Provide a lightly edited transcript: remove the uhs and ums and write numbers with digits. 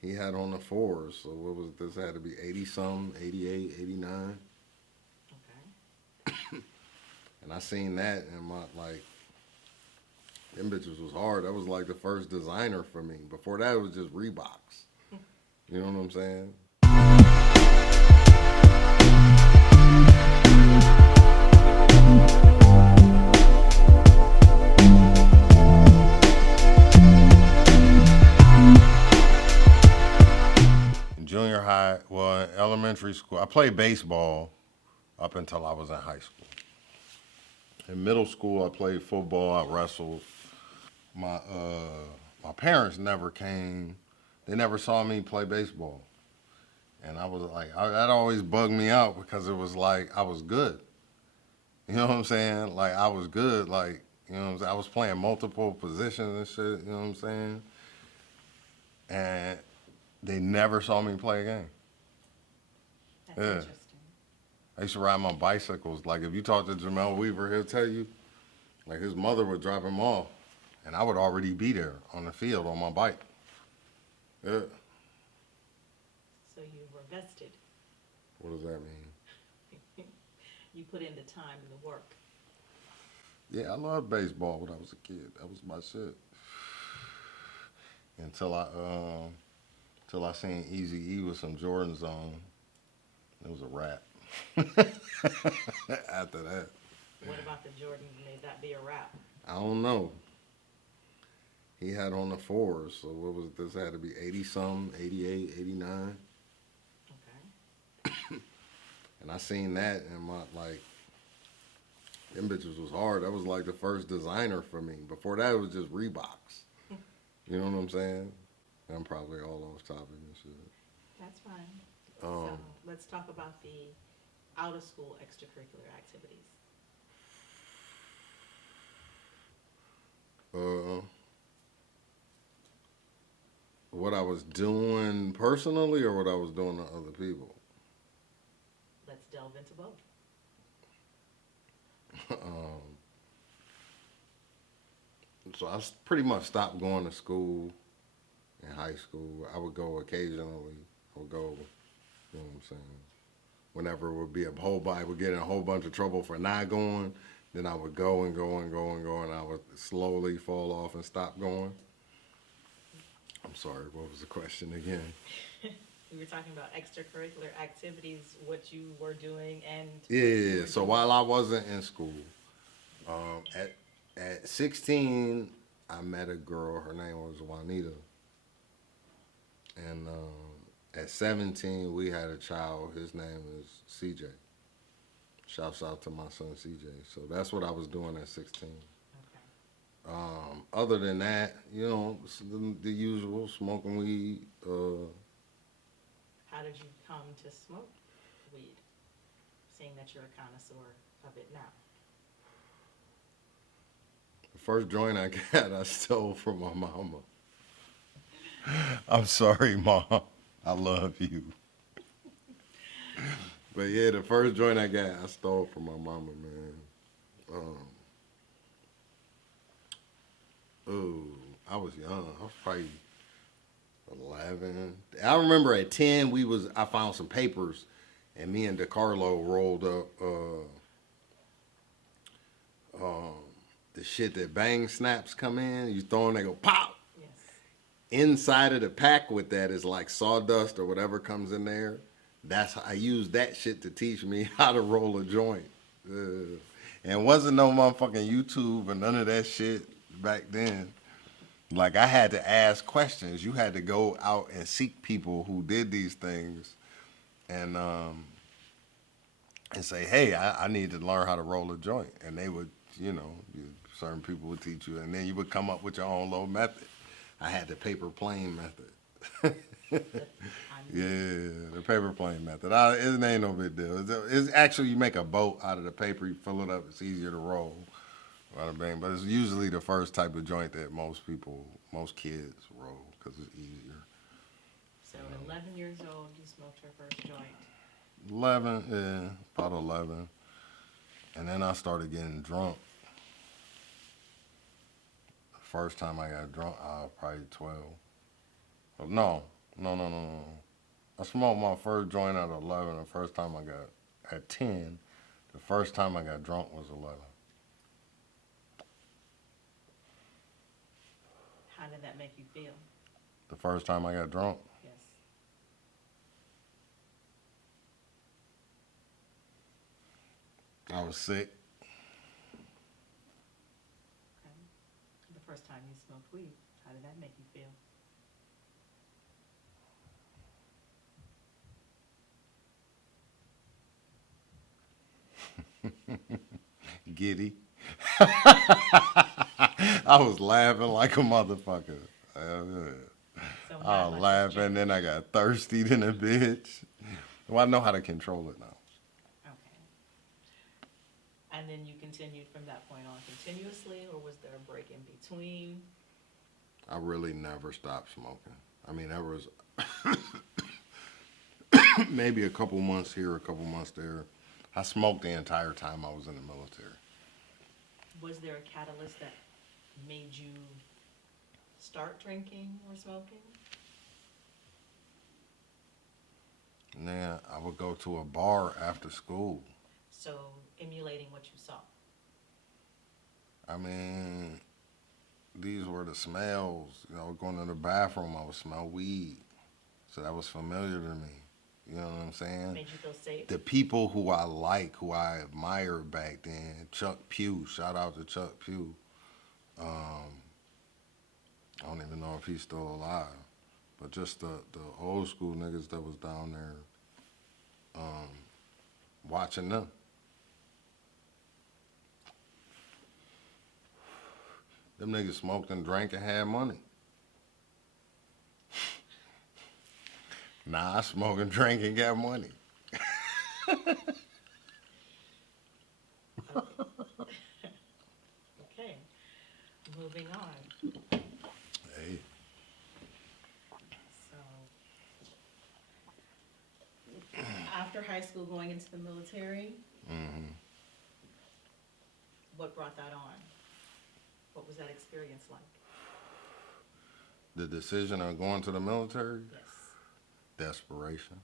He had on the fours, so what was this? Had to be 80 something, 88, 89. Okay. And I seen that and my like them bitches was hard. That was like the first designer for me. Before that it was just Reeboks. You know what I'm saying? In junior high, well, in elementary school, I played baseball up until I was in high school. In middle school, I played football. I wrestled. My parents never came. They never saw me play baseball, and I was like, that always bugged me out because it was like I was good. You know what I'm saying? Like I was good. Like you know what I'm saying? I was playing multiple positions and shit. You know what I'm saying? And they never saw me play a game. That's Yeah. interesting. I used to ride my bicycles. Like if you talk to Jamel Weaver, he'll tell you. Like his mother would drop him off, and I would already be there on the field on my bike. Yeah. So you were vested. What does that mean? You put in the time and the work. Yeah, I loved baseball when I was a kid. That was my shit. Until I seen Easy E with some Jordans on. It was a wrap. After that, What about the Jordans made that be a wrap? I don't know. He had on the fours, so what was this? Had to be 80 something, 88, 89. Okay. And I seen that and my like them bitches was hard. That was like the first designer for me. Before that it was just Reeboks. You know what I'm saying? I'm probably all off topic and shit. That's fine. So Um, let's talk about the out of school extracurricular activities. uh, what I was doing personally or what I was doing to other people. Let's delve into both. um, so pretty much stopped going to school in high school. I would go occasionally. I would go, you know what I'm saying? Whenever it would be I would get in a whole bunch of trouble for not going. Then I would go and go and go and go, and I would slowly fall off and stop going. I'm sorry, what was the question again? We were talking about extracurricular activities, what you were doing, and what you Yeah, were so doing. while I wasn't in school, um, at at 16, I met a girl. Her name was Juanita, and at 17, we had a child. His name is CJ. Shouts out to my son CJ. So that's what I was doing at 16. Okay. Other than that, you know, the usual smoking weed. How did you come to smoke weed, seeing that you're a connoisseur of it now? The first joint I got, I stole from my mama. I'm sorry, mom. I love you. But yeah, the first joint I got, I stole from my mama, man. Um, ooh, I was young. I was probably 11. I remember at 10, I found some papers, and me and DeCarlo rolled up um, the shit that bang snaps come in. You throw them, they go pop. Yes. Inside of the pack with that is like sawdust or whatever comes in there. I used that shit to teach me how to roll a joint. And it wasn't no motherfucking YouTube or none of that shit back then. Like I had to ask questions. You had to go out and seek people who did these things and and say, hey, I need to learn how to roll a joint. And they would, you know, certain people would teach you, and then you would come up with your own little method. I had the paper plane method. I'm Yeah, the paper plane method. It ain't no big deal. It's actually you make a boat out of the paper, you fill it up, it's easier to roll. Bada bang. But it's usually the first type of joint that most kids roll because it's easier. so 11 years old, you smoked your first joint. 11, yeah, about 11. And then I started getting drunk. The first time I got drunk, I was probably 12. Oh, no, No. I smoked my first joint at 11. The first time I got at 10. The first time I got drunk was 11. How did that make you feel? The first time I got drunk, Yes. I was sick. Okay. The first time you smoked weed, how did that make you feel? Giddy. I was laughing like a motherfucker. So I how was much has laughing, changed? then I got thirsty than a bitch. Well, I know how to control it now. Okay. And then you continued from that point on continuously, or was there a break in between? I really never stopped smoking. I mean, there was maybe a couple months here, a couple months there. I smoked the entire time I was in the military. Was there a catalyst that made you start drinking or smoking? And then I would go to a bar after school. So emulating what you saw. I mean, these were the smells. You know, going to the bathroom, I would smell weed. So that was familiar to me. You know what I'm saying? Made you feel safe. The people who I like, who I admired back then, Chuck Pugh, shout out to Chuck Pugh. I don't even know if he's still alive, but just the old school niggas that was down there, watching them. Them niggas smoked and drank and had money. Nah, I smoke and drink and got money. Okay. Moving on. Hey, So after high school, going into the military, what brought that on? What was that experience like? the decision of going to the military, Yes. desperation.